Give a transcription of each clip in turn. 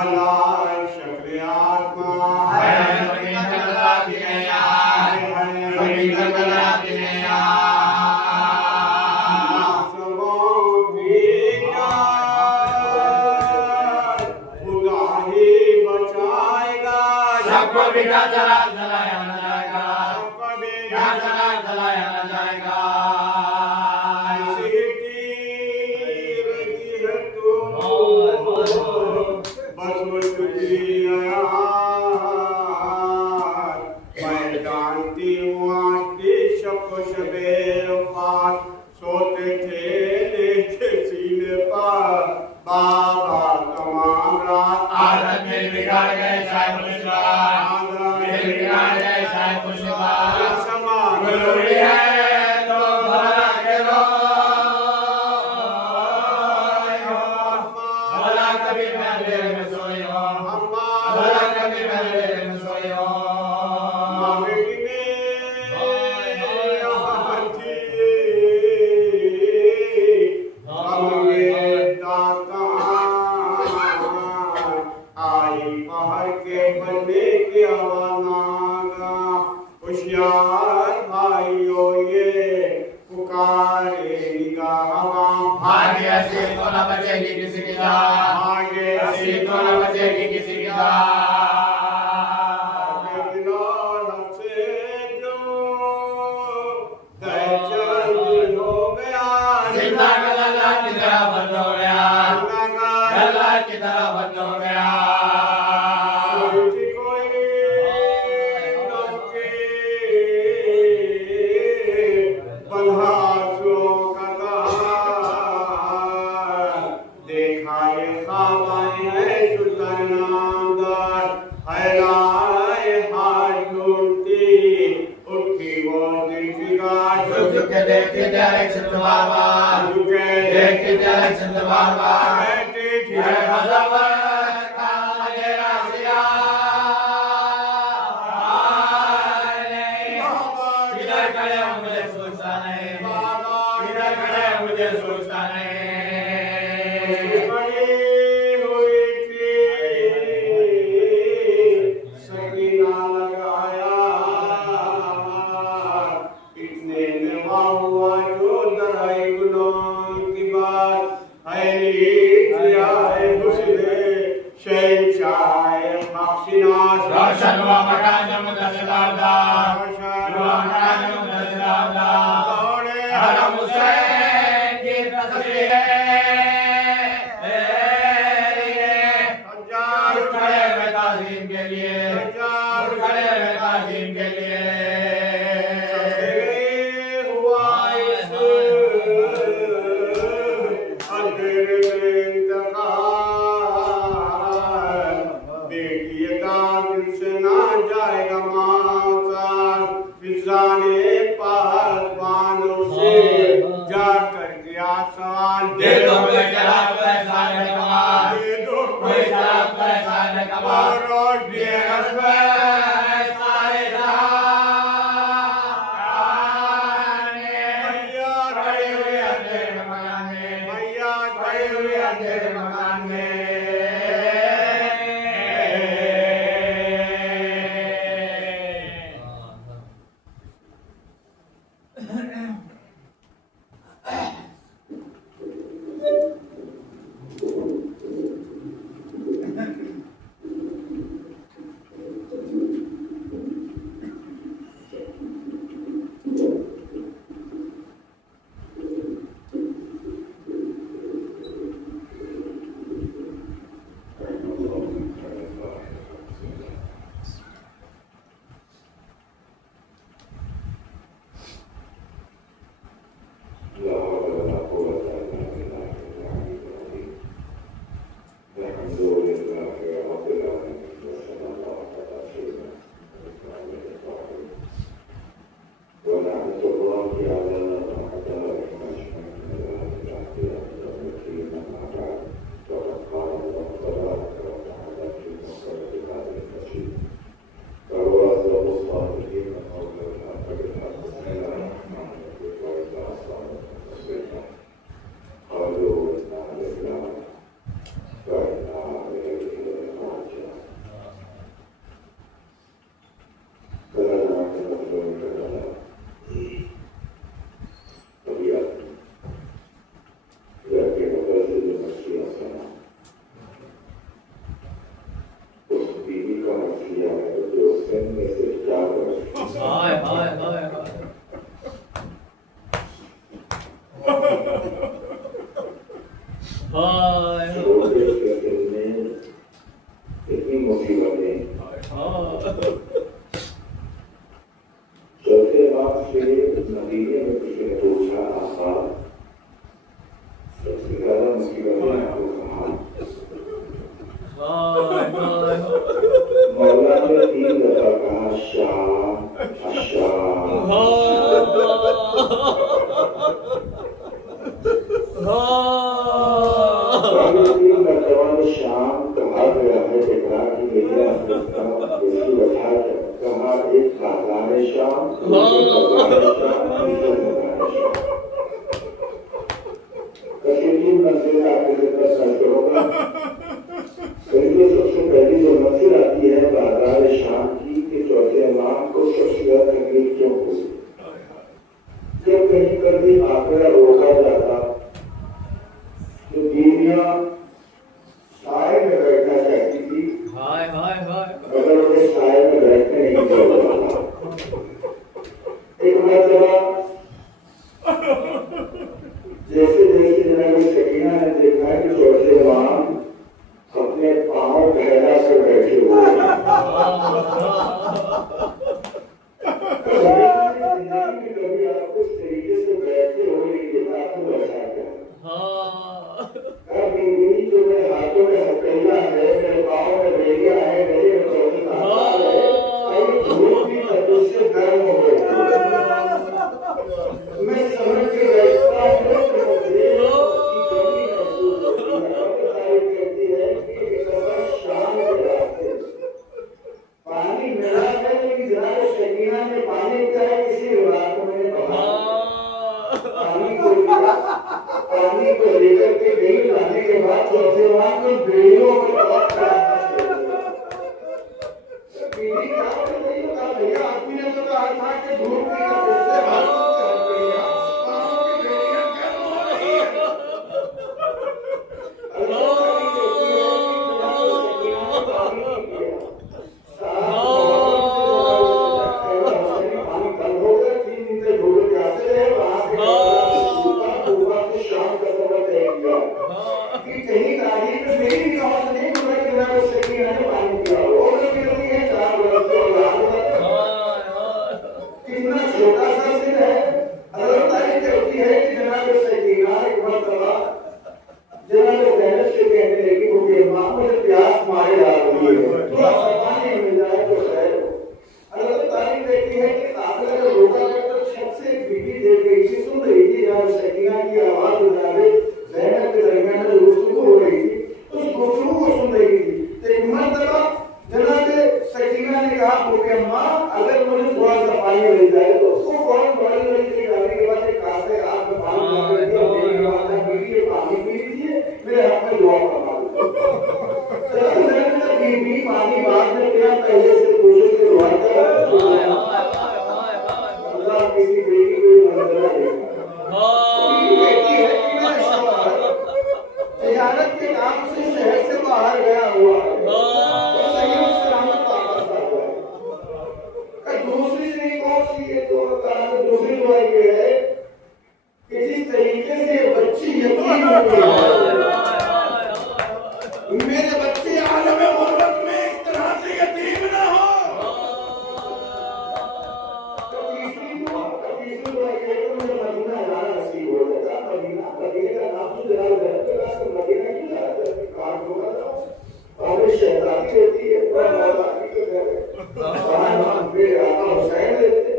भला शक्र आत्मा हाय छोटे से दिल में इतनी मुसीबतें। चौथे बाप से नतीजे में किसी ने पूछा, आपा सबसे ज्यादा मुसीबतें आपको कहा? मौला ने 3 दफा कहा, शाम अशाम। 3 मरतबा शाम कहा गया है। टिकरा की गैया इसकी वजह कहा, एक खानदान शाम, कश्मीरी मंजिल आपके लिए सर्च करूंगा। सबसे पहली जो मंजिल आती है बाजार शाम की, कि चौथे इमाम को सबसे ज्यादा तकलीफ क्यों हुई? जब कहीं पर भी आंकड़ा रोका जाता तो बीवियां साए में बैठना चाहती थी, मगर उन्हें साए में बैठने नहीं दिया जाता। एक मरतबा जैसे जैसे जनाब सकीना ने देखा है कि चौथे इमाम अपने पांव फैला कर बैठे हुए हैं, कभी आप इस तरीके से बैठे हो, लेकिन आपको बचा क्या? बीवी जो मेरे हाथों में हथकंडा है, मेरे पाँव में बेड़ियां है, गले में चौकी ताकत है, धूप भी तब से गर्म हो गई। मैं समझ के बैठता हूँ कि मुझे उसकी गर्मी महसूस होती है कि शाम के रास्ते पानी मिला है, लेकिन जनाब सकीना ने पानी क्या है, किसी रात में पानी को लेकर के गई। लाने के बाद चौथे इमाम को बेड़ियों पर बहुत बीवी क्या कर रही है? कहा, भैया आदमी ने तो कहा था कि धूप की उससे हाथ कहीं गाड़ी में मेरी भी आवाज नहीं गुजर के जनाब सकीना ने पानी पिया और गिरती है 4 बरस कितना छोटा सा सिर है। अल्लाह तारीफ कहती है कि जनाब सकीना एक मरतबा जनाब ज़ैनब से कहने लगी, मुझे मां मुझे प्यास मारे आ रही है, थोड़ा सा पानी मिल जाए तो खैर हो। अल्लाह तारीफ कहती है कि काफिला को रोका कर तो छत से एक बीवी देख रही थी, सुन रही थी जनाब सकीना की आवाज जनाब ज़ैनब के दरमियान में गुफ्तगू हो रही थी, उस गुफ्तगू को सुन रही थी। एक मरतबा जनाब सकीना ने कहा, मुझे माँ अगर मुझे थोड़ा सा पानी मिल जाए तो उसको फौरन बड़ी बड़ी थी। डालने के बाद एक कासे आग में पानी डाल दिया, बीवी पानी पी लीजिए, मेरे हाथ में दुआ करवा दो। बीवी पानी बाद में क्या पहले से पूछे से दुआ कर अल्लाह किसी बेटी को मंजरा देगा। तिजारत के काम से शहर से बाहर गया हुआ दूसरी नहीं कौन सी है तो दूसरी दुआ ये है कि जिस तरीके से बच्ची यतीम हो गई, मेरे बच्चे आलम गुर्बत में इस तरह से यतीम ना हो। तीसरी दुआ ये है कि मुझे मदीना जाना नसीब हो जाएगा। मदीने का नाम तो जलाल है, मदीना की काम होगा तो शहजादी होती है, हुसैन देते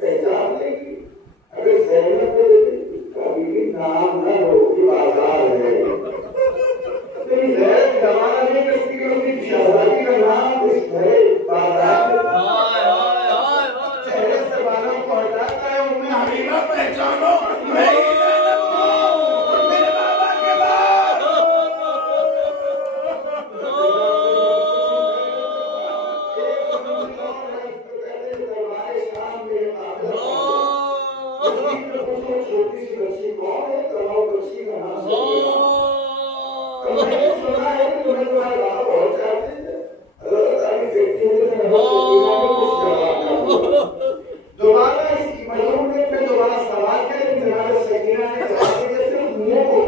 पहचान देगी। अगर ज़ैनब को देते कभी नाम न हो कि बाजार है, लेकिन जमाना नहीं करती कि शहजादी का नाम इस भरे बाजार चेहरे से बालों को हटाता है, उनमें हमीरा पहचानो छोटी सी बच्ची कौन है? कलाओ बच्ची का नाम मैंने सुना है कि तुम्हें तुम्हारे बाबा बहुत चाहते थे। अल्लाह ताला की बेटी है दोबारा इस मजलूम ने फिर दोबारा सवाल किया, लेकिन जनाब सकीना ने कहा कि सिर्फ मुंह को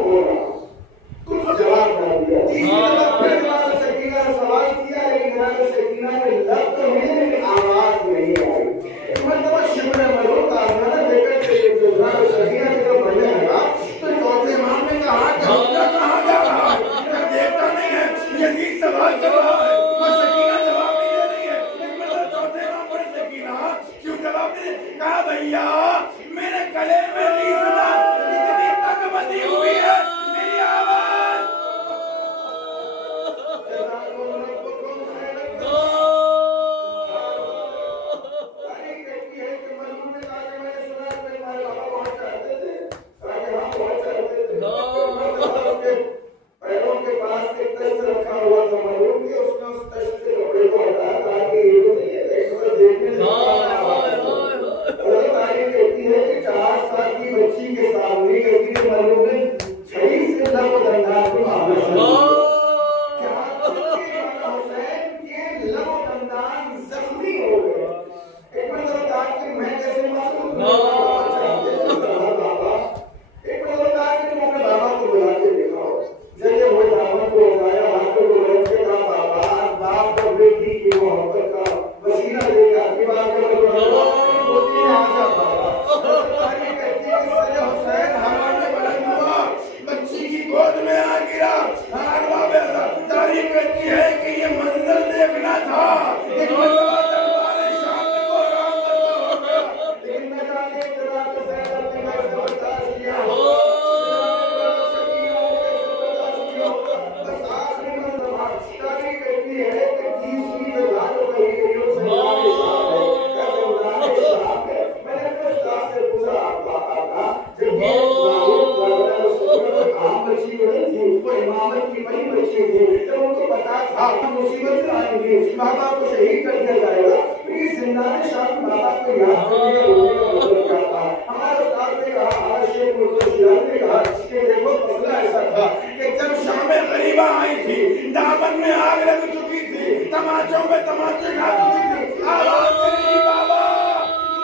थी, जब उनको पता था मुसीबत आएंगी, माँ बाप को शहीद कर दिया जाएगा, तो ये जिंदाने शाम माँ बाप को याद करने का रोने का मतलब क्या था। हमारे उस्ताद ने कहा, शेख मुर्तज़ा ने कहा कि देखो मसला ऐसा था कि जब शाम में गरीबा आई थी, दामन में आग लग चुकी थी, तमाचों में तमाचे खा चुकी थी, आवाज करी बाबा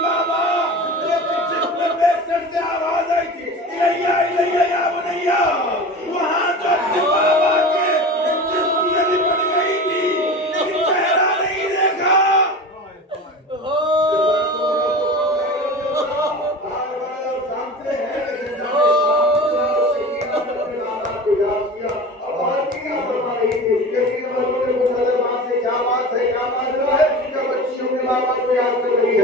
बाबा, लेकिन जिसमें बेसर से आवाज आई थी, इलैया इलैया या बुनैया, वहां तो बाबा के जिस्म से लिपट गई थी, लेकिन चेहरा नहीं देखा। जानते हैं कि क्या बात है, क्या बात है, क्या बच्ची अपने बाबा को याद कर रही है,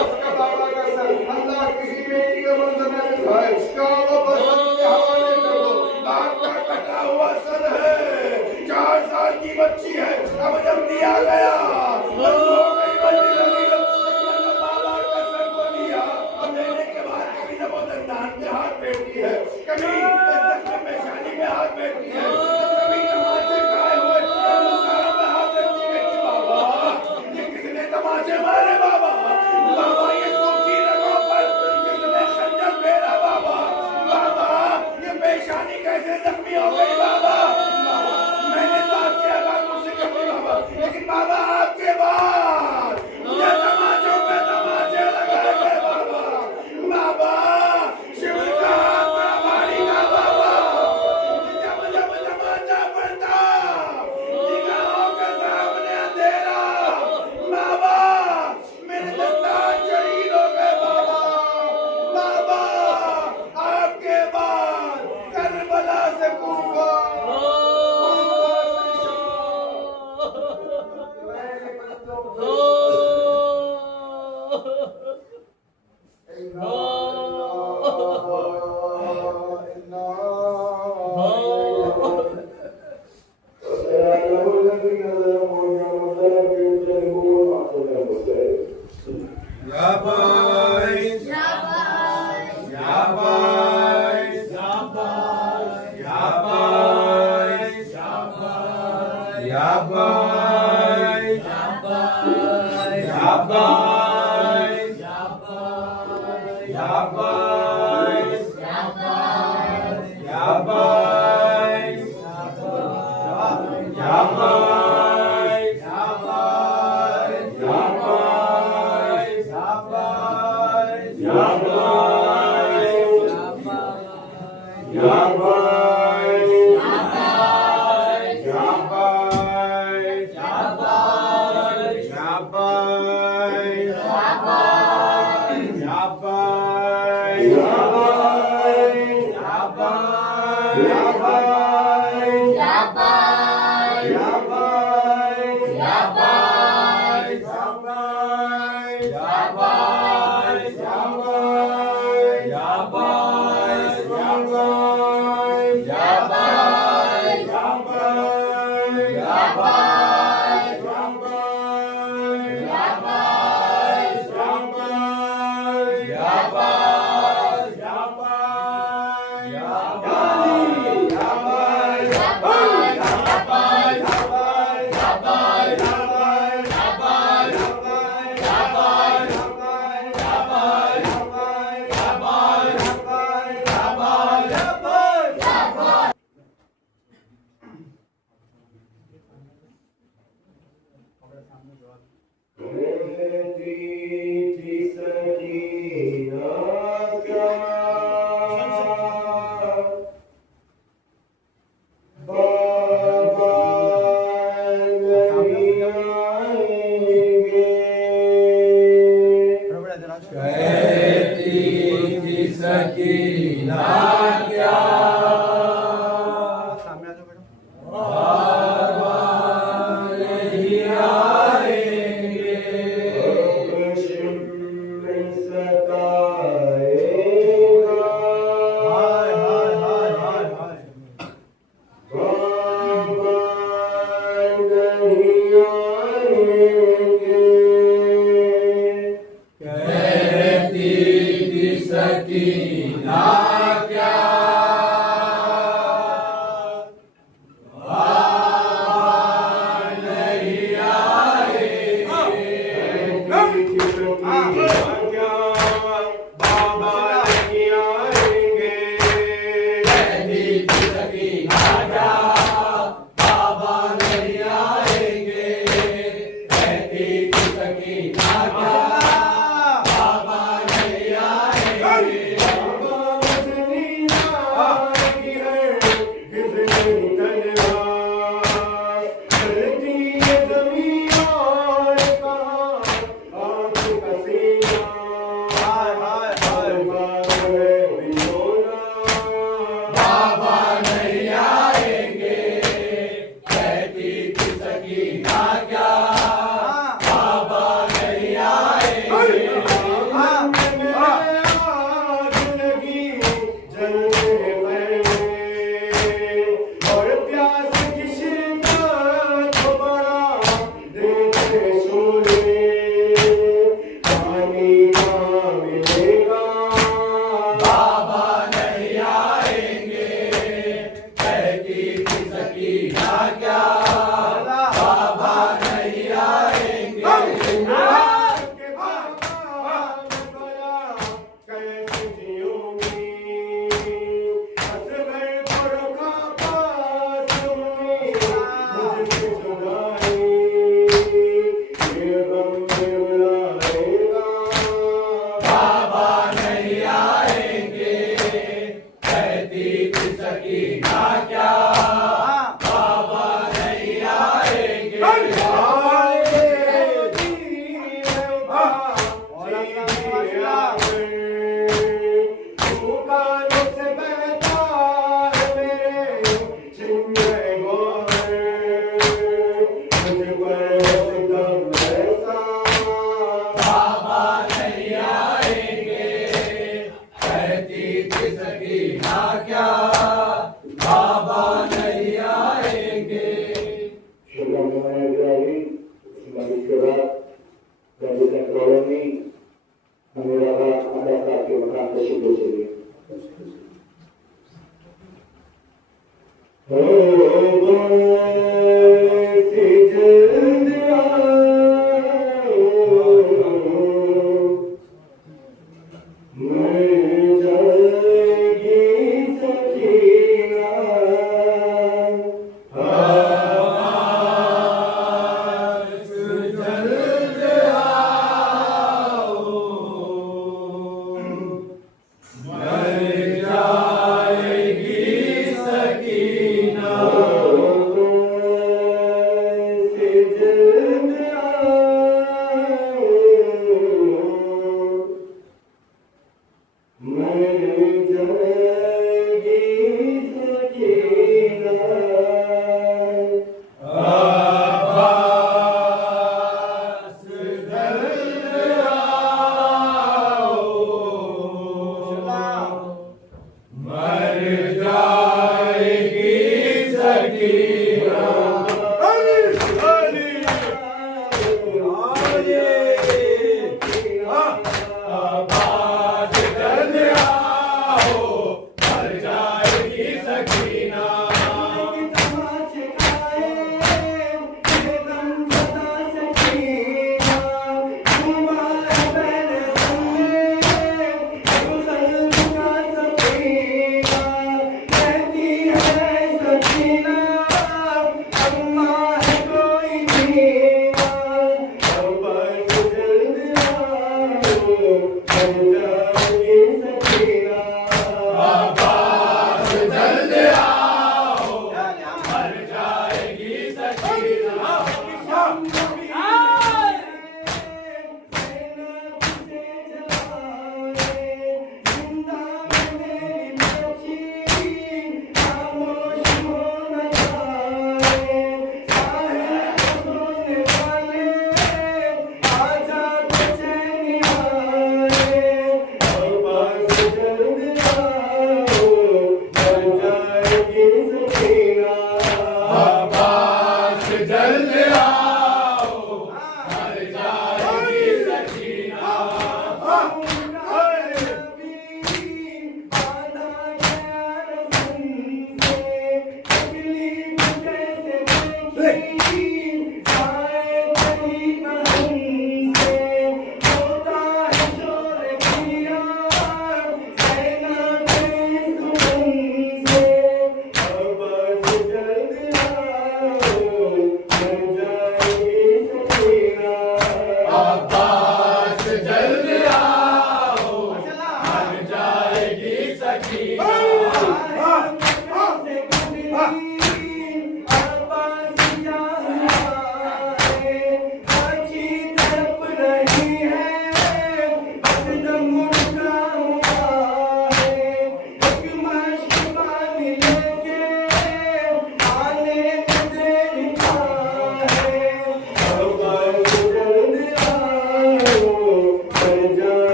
उसका बाबा का सर, अल्लाह किसी बेटी का मंजर न दिखाए, उसका वो बस उसके हवाले कर दो, बाप का कटा हुआ सर है, 4 साल की बच्ची है, अब जब दिया गया, बस हो गई बच्ची लगी, बाबा का सर को लिया, और लेने के बाद कभी न वो दंदान में हाथ बैठती है, कभी पेशानी में हाथ बैठती है, कभी तमाचे खाए हुए मुसारों में हाथ रखती है कि बाबा ये किसने तमाचे मारे, बाबा बाबा ये सूखी रगों पर किसने खंजर फेरा, बाबा बाबा ये पेशानी कैसे जख्मी हो गई, बाबा मैंने तो आपके आवाज मुझसे कही बाबा, लेकिन बाबा आपके बाद ये तमाचों पे तमाचे लगाए गए, बाबा बाबा शिव का हाथ बड़ा भारी था, बाबा जब जब तमाचा पड़ता निगाहों के सामने अंधेरा, बाबा मेरे दंदान शहीद हो गए, बाबा बाबा आपके बाद करबला से कूफा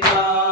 सकीना